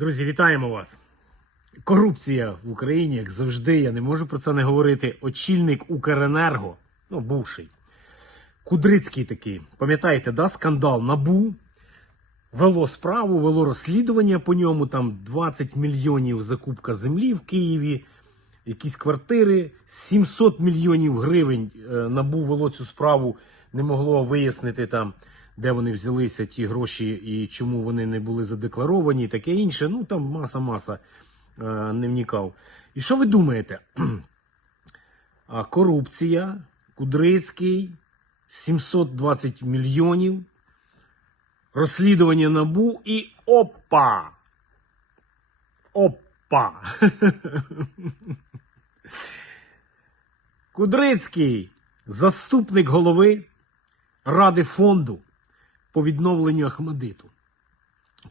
Друзі, вітаємо вас. Корупція в Україні, як завжди, я не можу про це не говорити. Очільник Укренерго, ну, бувший. Кудрицький такий. Пам'ятаєте, да, скандал набу. Вело справу, вело розслідування по ньому. Там 20 мільйонів закупка землі в Києві, якісь квартири, 700 мільйонів гривень е, набу вело цю справу, не могло вияснити там, де вони взялися ті гроші і чому вони не були задекларовані, і таке інше. Ну там маса-маса е, не вникав. І що ви думаєте? Корупція, Кудрицький, 720 мільйонів, розслідування набу і опа! Опа! Кудрицький, заступник голови Ради фонду по відновленню Ахмедиту.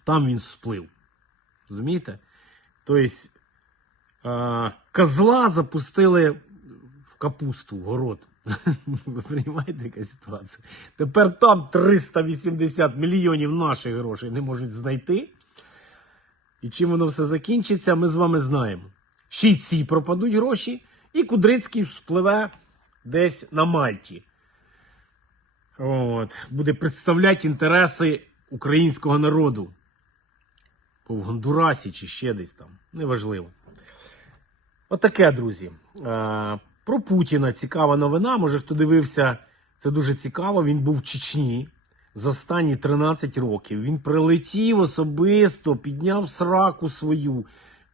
Там він сплив. Розумієте? Тобто, козла запустили в капусту, в город. Ви розумієте, яка ситуація? Тепер там 380 мільйонів наших грошей не можуть знайти. І чим воно все закінчиться, ми з вами знаємо. Ще й ці пропадуть гроші, і Кудрицький вспливе десь на Мальті. От, буде представляти інтереси українського народу. В Гондурасі чи ще десь там. Неважливо. Отаке, друзі. Е, про Путіна цікава новина. Може, хто дивився, це дуже цікаво. Він був в Чечні за останні 13 років. Він прилетів особисто, підняв сраку свою,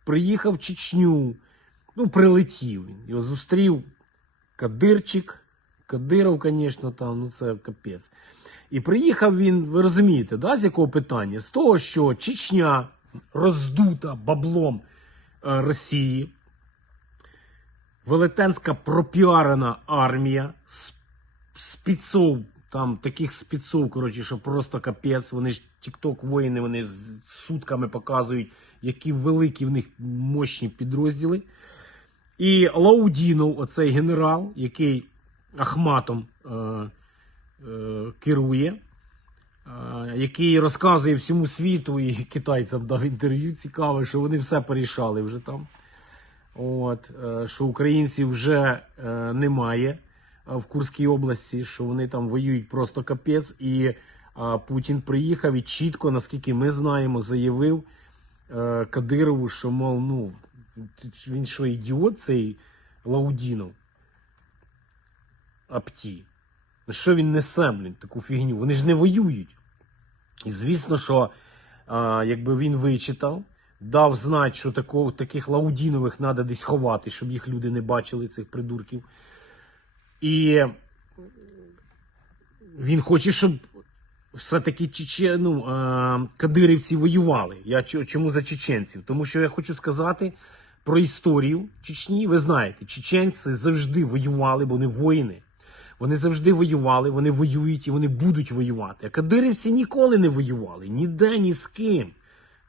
приїхав в Чечню. Ну, прилетів. Його зустрів Кадирчик. Кадиров, звісно, там, ну це капець. І приїхав він, ви розумієте, да, з якого питання? З того, що Чечня роздута баблом е, Росії, велетенська пропіарена армія, спецов, там таких спецов, коротше, що просто капець. Вони ж тікток воїни, вони з сутками показують, які великі в них мощні підрозділи. І Лаудінов, оцей генерал, який Ахматом е, е, керує, е, який розказує всьому світу і китайцям дав інтерв'ю цікаве, що вони все порішали вже там. От, е, що українців вже е, немає е, в Курській області, що вони там воюють просто капець. І е, Путін приїхав і чітко, наскільки ми знаємо, заявив е, Кадирову, що мов, ну він що ідіот, цей Лаудінов. Апті. Що він несе, блін, таку фігню? Вони ж не воюють. І звісно, що а, якби він вичитав, дав знати, що тако, таких лаудінових треба десь ховати, щоб їх люди не бачили, цих придурків. І він хоче, щоб все-таки ну, а, кадирівці воювали. Я чому за чеченців? Тому що я хочу сказати про історію Чечні. Ви знаєте, чеченці завжди воювали, бо вони воїни. Вони завжди воювали, вони воюють і вони будуть воювати. А кадирівці ніколи не воювали, ніде, ні з ким.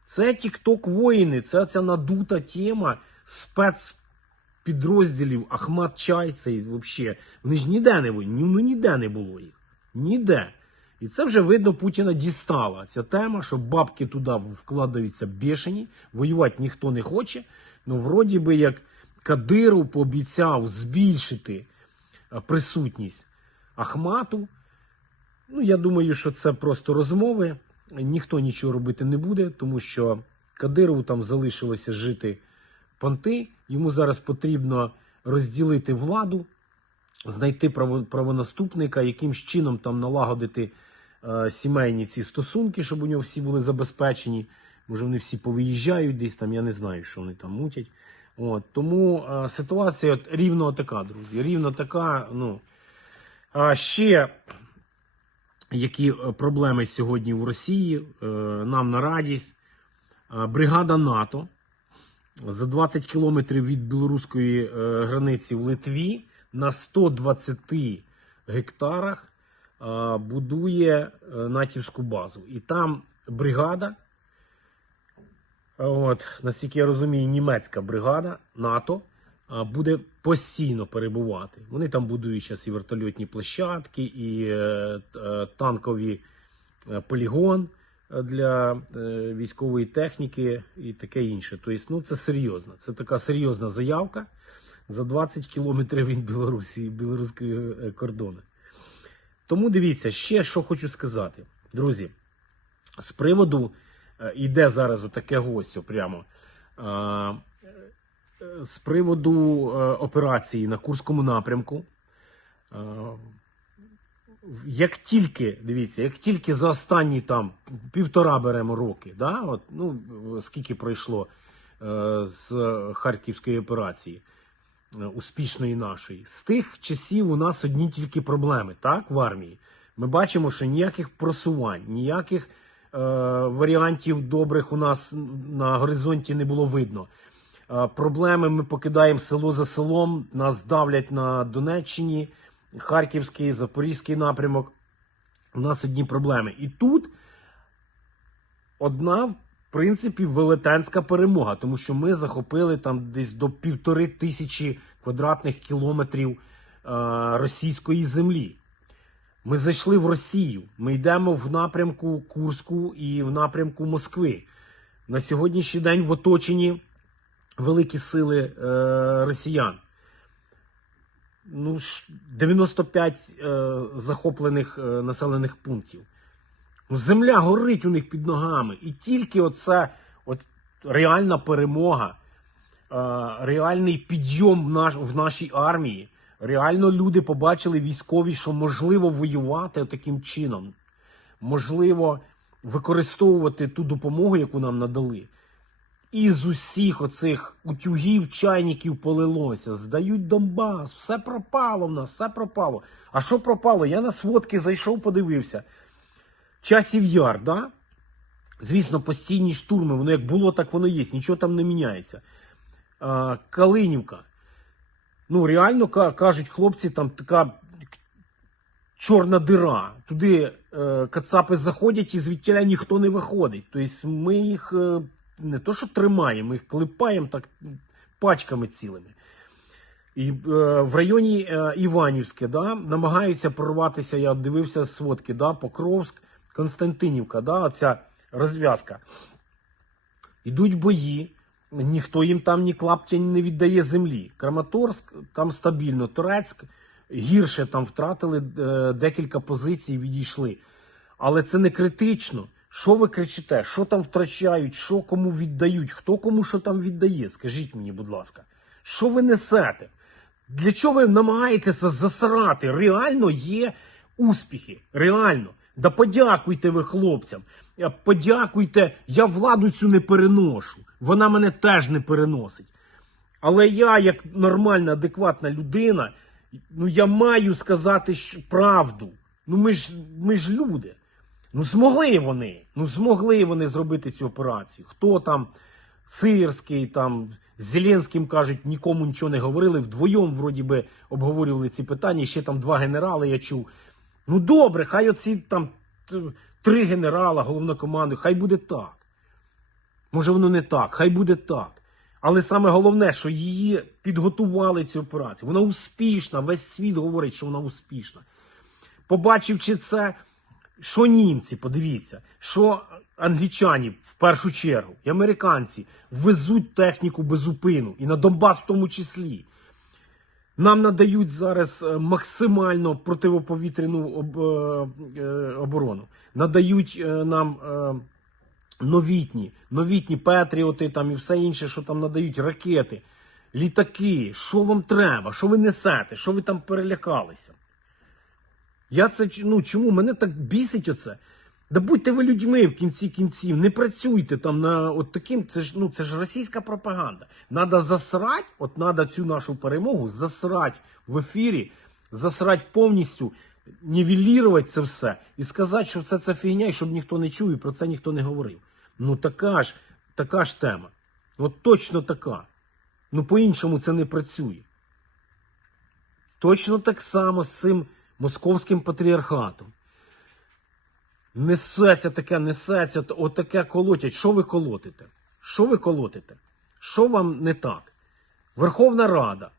Це тікток воїни, це ця надута тема спецпідрозділів Ахмат Чай, цей взагалі. Вони ж ніде не воюють, ну ніде не було їх. Ніде. І це вже видно, Путіна дістала ця тема, що бабки туди вкладаються бешені, воювати ніхто не хоче. Ну, вроді би, як Кадиров пообіцяв збільшити присутність Ахмату. Ну, я думаю, що це просто розмови. Ніхто нічого робити не буде, тому що Кадирову там залишилося жити понти. Йому зараз потрібно розділити владу, знайти правонаступника, якимсь чином там налагодити е, сімейні ці стосунки, щоб у нього всі були забезпечені. Може, вони всі повиїжджають десь там, я не знаю, що вони там мутять. От, тому е, ситуація от, рівно така, друзі. Рівно така. Ну, а ще які е, проблеми сьогодні в Росії, е, нам на радість. Е, Бригада НАТО за 20 кілометрів від білоруської е, границі в Литві на 120 гектарах е, будує е, натівську базу. І там бригада, от, наскільки я розумію, німецька бригада НАТО буде постійно перебувати. Вони там будують зараз і вертольотні площадки, і е, е, танкові е, полігон. для військової техніки і таке інше. Тобто, ну це серйозно. Це така серйозна заявка за 20 кілометрів від Білорусі білоруської кордону. Тому дивіться, ще що хочу сказати, друзі. З приводу йде зараз отаке гостю прямо. Е, з приводу е, операції на Курському напрямку. е, Як тільки, дивіться, як тільки за останні там півтора беремо роки, да, от, ну, скільки пройшло е, з Харківської операції, е, успішної нашої, з тих часів у нас одні тільки проблеми, так, в армії. Ми бачимо, що ніяких просувань, ніяких е, варіантів добрих у нас на горизонті не було видно. Е, Проблеми ми покидаємо село за селом, нас давлять на Донеччині, Харківський, Запорізький напрямок. У нас одні проблеми. І тут одна, в принципі, велетенська перемога, тому що ми захопили там десь до півтори тисячі квадратних кілометрів е, російської землі. Ми зайшли в Росію. Ми йдемо в напрямку Курську і в напрямку Москви. На сьогоднішній день в оточенні великі сили е, росіян. Ну, 95 е, захоплених е, населених пунктів. Ну, земля горить у них під ногами. І тільки оце от, реальна перемога, е, реальний підйом в, наш, в нашій армії. Реально люди побачили військові, що можливо воювати таким чином. Можливо використовувати ту допомогу, яку нам надали. І з усіх оцих утюгів, чайників полилося. Здають Донбас, все пропало в нас, все пропало. А що пропало? Я на сводки зайшов, подивився. Часів яр, да? Звісно, постійні штурми, воно як було, так воно є, нічого там не міняється. Калинівка. Ну, реально кажуть хлопці, там така чорна дира. Туди е, кацапи заходять і звідтіля ніхто не виходить. Тобто ми їх е, не то, що тримаємо, їх клепаємо так пачками цілими. І е, в районі е, Іванівське да, намагаються прорватися, я дивився сводки, да, Покровськ, Константинівка, да, оця розв'язка. Ідуть бої, ніхто їм там ні клаптя не віддає землі. Краматорськ там стабільно, Турецьк гірше там втратили е, декілька позицій, відійшли. Але це не критично. Що ви кричите? Що там втрачають, що кому віддають, хто кому що там віддає? Скажіть мені, будь ласка, що ви несете? Для чого ви намагаєтеся засрати? Реально є успіхи. Реально. Да подякуйте ви хлопцям. Е, Подякуйте, я владу цю не переношу. Вона мене теж не переносить. Але я, як нормальна, адекватна людина, ну я маю сказати правду. Ну ми ж, ми ж люди. Ну змогли вони. Ну змогли вони зробити цю операцію. Хто там Сирський, там Зеленським кажуть, нікому нічого не говорили. Вдвоєм вроді би обговорювали ці питання. Ще там два генерали я чув. Ну добре, хай оці там три генерала, головнокоманду, хай буде так. Може, воно не так, хай буде так. Але саме головне, що її підготували цю операцію. Вона успішна, весь світ говорить, що вона успішна. Побачивши це, що німці, подивіться, що англічані в першу чергу, і американці везуть техніку безупину, і на Донбас в тому числі. Нам надають зараз е, максимально противоповітряну е, е, оборону. Надають нам новітні, новітні патріоти там і все інше, що там надають ракети, літаки. Що вам треба? Що ви несете? Що ви там перелякалися? Я це ну чому мене так бісить оце? Да будьте ви людьми в кінці кінців, не працюйте там на от таким. Це ж ну це ж російська пропаганда. Надо засрать, от надо цю нашу перемогу засрать в ефірі, засрать повністю, нівелірувати це все і сказати, що це це фігня, і щоб ніхто не чув, і про це ніхто не говорив. Ну така ж, така ж тема. От точно така. Ну по-іншому це не працює. Точно так само з цим московським патріархатом. Несеться таке, несеться, отаке колотять. Що ви колотите? Що ви колотите? Що вам не так? Верховна Рада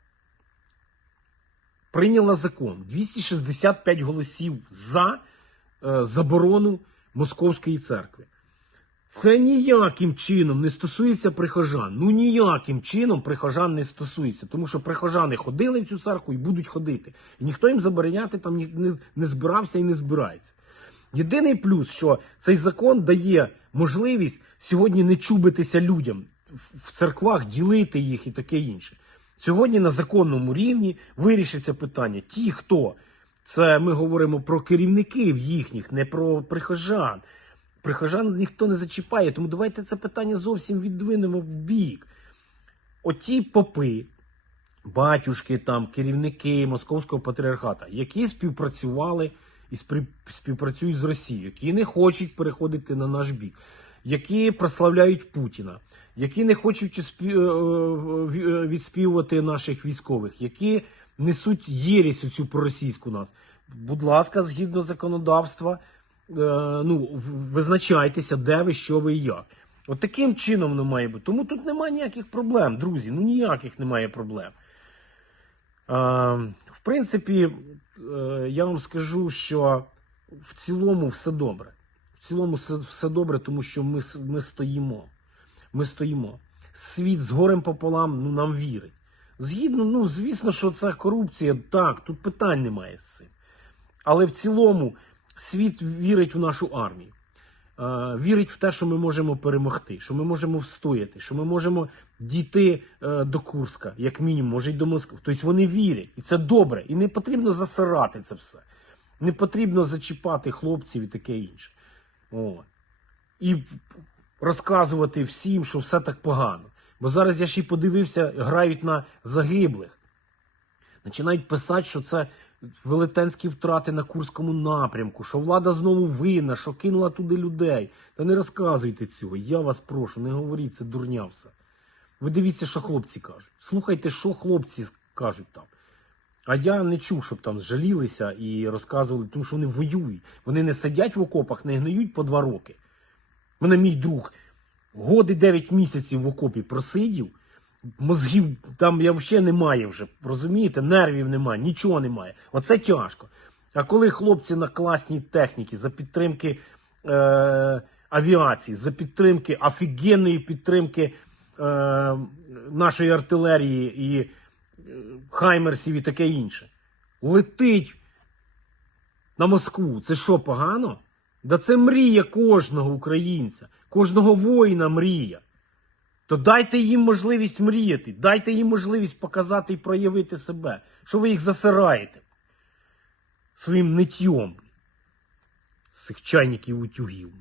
прийняла закон 265 голосів за е, заборону Московської церкви. Це ніяким чином не стосується прихожан. Ну ніяким чином прихожан не стосується, тому що прихожани ходили в цю церкву і будуть ходити. І ніхто їм забороняти там не, збирався і не збирається. Єдиний плюс, що цей закон дає можливість сьогодні не чубитися людям в церквах, ділити їх і таке інше. Сьогодні на законному рівні вирішиться питання. Ті, хто це ми говоримо про керівників їхніх, не про прихожан. Прихожан ніхто не зачіпає, тому давайте це питання зовсім віддвинемо в бік. Оті попи, батюшки, там, керівники Московського патріархата, які співпрацювали і співпрацюють з Росією, які не хочуть переходити на наш бік, які прославляють Путіна, які не хочуть е, е, е, відспівувати наших військових, які несуть єресь цю проросійську нас. Будь ласка, згідно законодавства, ну, визначайтеся, де ви, що ви і як. От таким чином воно має бути. Тому тут немає ніяких проблем, друзі. Ну ніяких немає проблем. В принципі, я вам скажу, що в цілому все добре. Цілому все, все добре, тому що ми, ми стоїмо. Ми стоїмо. Світ з горем пополам ну, нам вірить. Згідно, ну, звісно, що це корупція, так, тут питань немає з цим. Але в цілому світ вірить в нашу армію. Е, вірить в те, що ми можемо перемогти, що ми можемо встояти, що ми можемо дійти е, до Курська, як мінімум, може й до Москви. Тобто вони вірять, і це добре. І не потрібно засирати це все. Не потрібно зачіпати хлопців і таке інше. О. І розказувати всім, що все так погано. Бо зараз я ще й подивився, грають на загиблих. Починають писати, що це велетенські втрати на Курському напрямку, що влада знову винна, що кинула туди людей. Та не розказуйте цього. Я вас прошу, не говоріть, це дурня все. Ви дивіться, що хлопці кажуть. Слухайте, що хлопці кажуть там. А я не чув, щоб там жалілися і розказували, тому що вони воюють. Вони не сидять в окопах, не гниють по два роки. Мене мій друг годи 9 місяців в окопі просидів, мозгів там я взагалі немає вже. Розумієте, нервів немає, нічого немає. Оце тяжко. А коли хлопці на класній техніці за підтримки е, авіації, за підтримки офігенної підтримки е, нашої артилерії і хаймерсів і таке інше, летить на Москву. Це що, погано? Да це мрія кожного українця, кожного воїна мрія. То дайте їм можливість мріяти, дайте їм можливість показати і проявити себе, що ви їх засираєте своїм ниттєм з цих чайників утюгів.